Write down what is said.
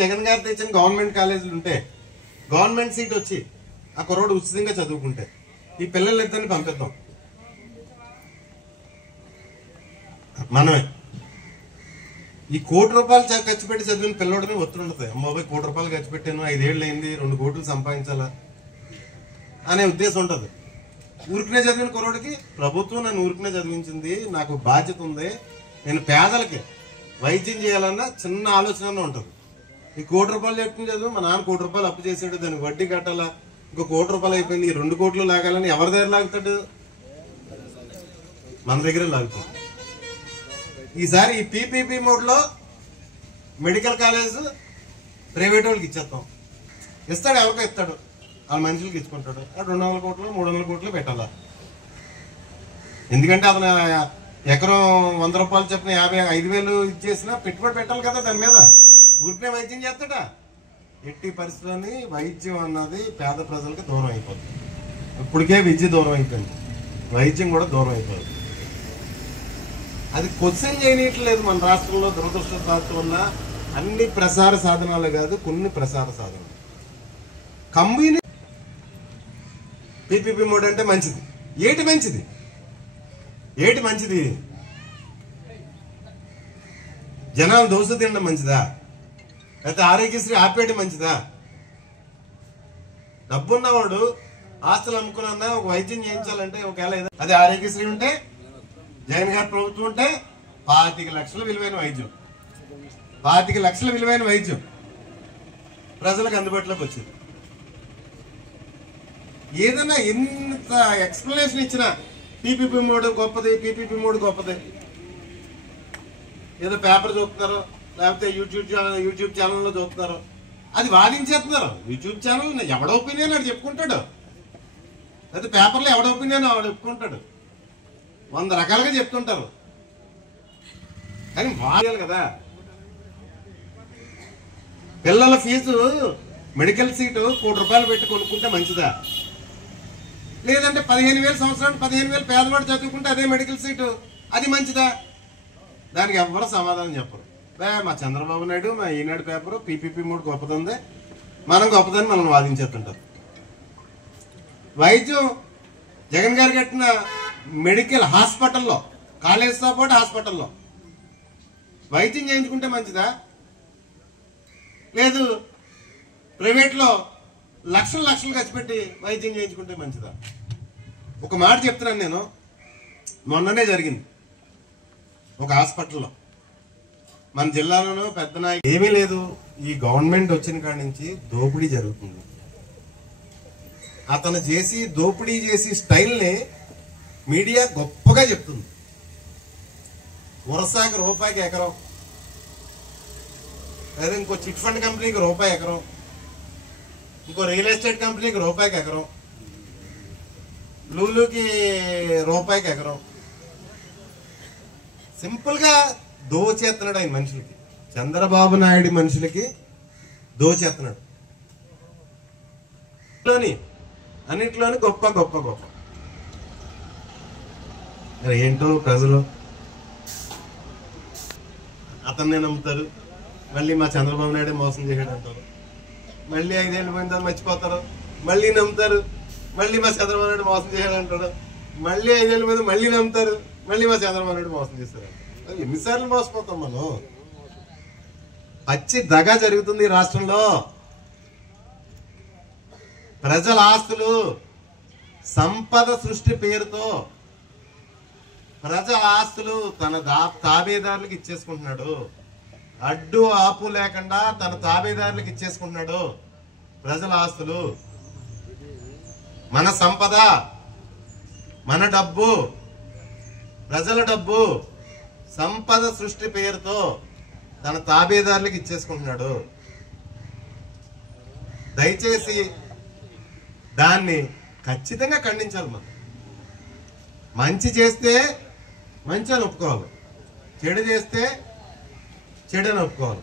జగన్ గారు తెచ్చిన గవర్నమెంట్ కాలేజీలు ఉంటే గవర్నమెంట్ సీట్ వచ్చి ఆ కుర్రోడు ఉచితంగా చదువుకుంటే ఈ పిల్లలిద్దరిని పంపిద్దాం. మనమే ఈ ₹1 కోటి ఖర్చు పెట్టి చదివిన పిల్లోడిని ఒత్తిడి ఉంటుంది. అమ్మాయి ₹1 కోటి ఖర్చు పెట్టాను, 5 ఏళ్ళు అయింది, 2 కోట్లు సంపాదించాలా అనే ఉద్దేశం ఉంటుంది. ఊరికనే చదివిన కుర్రోడికి ప్రభుత్వం నన్ను ఊరికనే చదివించింది, నాకు బాధ్యత ఉంది, నేను పేదలకి వైద్యం చేయాలన్న చిన్న ఆలోచన ఉంటుంది. ఈ ₹1 కోటి చెప్పుకుని చదువు, మా నాన్న ₹1 కోటి అప్పు చేసాడు, దానికి వడ్డీ కట్టాలా, ఇంకో ₹1 కోటి అయిపోయింది, ఈ 2 కోట్లు లాగాలని ఎవరి దగ్గర లాగుతాడు? మన దగ్గరే లాగుతాడు. ఈసారి ఈ పీపీపీ మోడ్ లో మెడికల్ కాలేజ్ ప్రైవేట్ వాళ్ళకి ఇచ్చేస్తాం. ఇస్తాడు, ఎవరికో ఇస్తాడు, వాళ్ళ మనుషులకి ఇచ్చుకుంటాడు. 200 కోట్లు 300 కోట్లు పెట్టాలా? ఎందుకంటే అతను ఎకరం ₹100 చెప్పిన 55,000 ఇచ్చేసినా పెట్టుబడి పెట్టాలి కదా దాని మీద. ఊరికనే వైద్యం చేస్తాడా? ఎట్టి పరిస్థితుల్లోని వైద్యం అన్నది పేద ప్రజలకు దూరం అయిపోతుంది. ఇప్పటికే విద్య దూరం అయిపోయింది, వైద్యం కూడా దూరం అయిపోయింది. అది క్వశ్చన్ చేయనట్లేదు మన రాష్ట్రంలో. దురదృష్టవశాత్తు ఉన్న అన్ని ప్రసార సాధనాలు కాదు, కొన్ని ప్రసార సాధనాలు కంబైన్. పీపీపీ మోడ్ అంటే మంచిది. ఏటి మంచిది? ఏటి మంచిది? జనాలు దోశ తినడం మంచిదా? అయితే ఆరోగ్యశ్రీ ఆపేయడం మంచిదా? డబ్బున్నవాడు ఆస్తులు అమ్ముకున్నా ఒక వైద్యం చేయించాలంటే ఒకవేళ అది ఆరోగ్యశ్రీ ఉంటే, జగన్ గారి ప్రభుత్వం ఉంటే 25 లక్షల విలువైన వైద్యం, 25 లక్షల విలువైన వైద్యం ప్రజలకు అందుబాటులోకి వచ్చింది. ఏదైనా ఎంత ఎక్స్ప్లెనేషన్ ఇచ్చినా పీపీపీ మోడ్ గొప్పది, పీపీపీ మోడ్ గొప్పది. ఏదో పేపర్ చూస్తున్నారు, లేకపోతే యూట్యూబ్ ఛానల్లో చూస్తున్నారు, అది వాదించేస్తున్నారు. యూట్యూబ్ ఛానల్ ఎవడ ఒపీనియన్ వాడు చెప్పుకుంటాడు, లేకపోతే పేపర్లో ఎవడ ఒపీనియన్ వాడు చెప్పుకుంటాడు, 100 రకాలుగా చెప్తుంటారు. కానీ వాడాలి కదా. పిల్లల ఫీజు మెడికల్ సీటు ₹1 కోటి పెట్టి కొనుక్కుంటే మంచిదా? లేదంటే 15,000 సంవత్సరానికి 15,000 పేదవాడు చదువుకుంటే అదే మెడికల్ సీటు, అది మంచిదా? దానికి ఎవ్వరు సమాధానం చెప్పరు. మా చంద్రబాబు నాయుడు, మా ఈనాడు పేపరు పీపీపీ మోడ్ గొప్పదందే, మనం గొప్పదని మనం వాదించేస్తుంటారు. వైద్యం జగన్ గారు కట్టిన మెడికల్ హాస్పిటల్లో, కాలేజ్తో పాటు హాస్పిటల్లో వైద్యం చేయించుకుంటే మంచిదా? లేదు ప్రైవేట్లో లక్షలు ఖర్చు పెట్టి వైద్యం చేయించుకుంటే మంచిదా? ఒక మాట చెప్తున్నాను నేను, మొన్ననే జరిగింది ఒక హాస్పిటల్లో మన జిల్లాలోనూ పెద్ద నాయకు. ఏమీ లేదు, ఈ గవర్నమెంట్ వచ్చిన కాడి నుంచి దోపిడీ జరుగుతుంది. అతను దోపిడీ చేసి స్టైల్ని మీడియా గొప్పగా చెప్తుంది. వరసాకి ₹1 ఎకరం, లేదా ఇంకో చిట్ ఫండ్ కంపెనీకి ₹1 ఎకరం, ఇంకో రియల్ ఎస్టేట్ కంపెనీకి ₹1 ఎకరం, లూలుకి ₹1 ఎకరం. సింపుల్ గా దోచేస్తున్నాడు ఆయన మనుషులకి. చంద్రబాబు నాయుడు మనుషులకి దోచేస్తున్నాడు. అన్నిట్లోని గొప్ప గొప్ప గొప్ప. ఏంటో ప్రజలు అతన్నే నమ్ముతారు. మళ్ళీ మా చంద్రబాబు నాయుడు మోసం చేయడం అంటారు. మళ్ళీ 5 ఏళ్ళు పోయిన తర్వాత మర్చిపోతారు, మళ్ళీ నమ్ముతారు. మళ్ళీ మా చంద్రబాబు నాయుడు మోసం చేయాలంటాడు. మళ్ళీ 5 ఏళ్ళ మీద మళ్ళీ నమ్ముతారు, మళ్ళీ మా చంద్రబాబు నాయుడు మోసం చేస్తారు. ఎన్నిసార్లు మోసపోతాం మనం? పచ్చి దగా జరుగుతుంది ఈ రాష్ట్రంలో. ప్రజల ఆస్తులు సంపద సృష్టి పేరుతో ప్రజల ఆస్తులు తన తాబేదారులకు ఇచ్చేసుకుంటున్నాడు. అడ్డు ఆపు లేకుండా తన తాబేదారులకు ఇచ్చేసుకుంటున్నాడు ప్రజల ఆస్తులు. మన సంపద, మన డబ్బు, ప్రజల డబ్బు సంపద సృష్టి పేరుతో తన తాబేదారులకు ఇచ్చేసుకుంటున్నాడు. దయచేసి దాన్ని ఖచ్చితంగా ఖండించాలి. మనం మంచి చేస్తే మంచి అని ఒప్పుకోవాలి, చెడు చేస్తే చెడు అని ఒప్పుకోవాలి.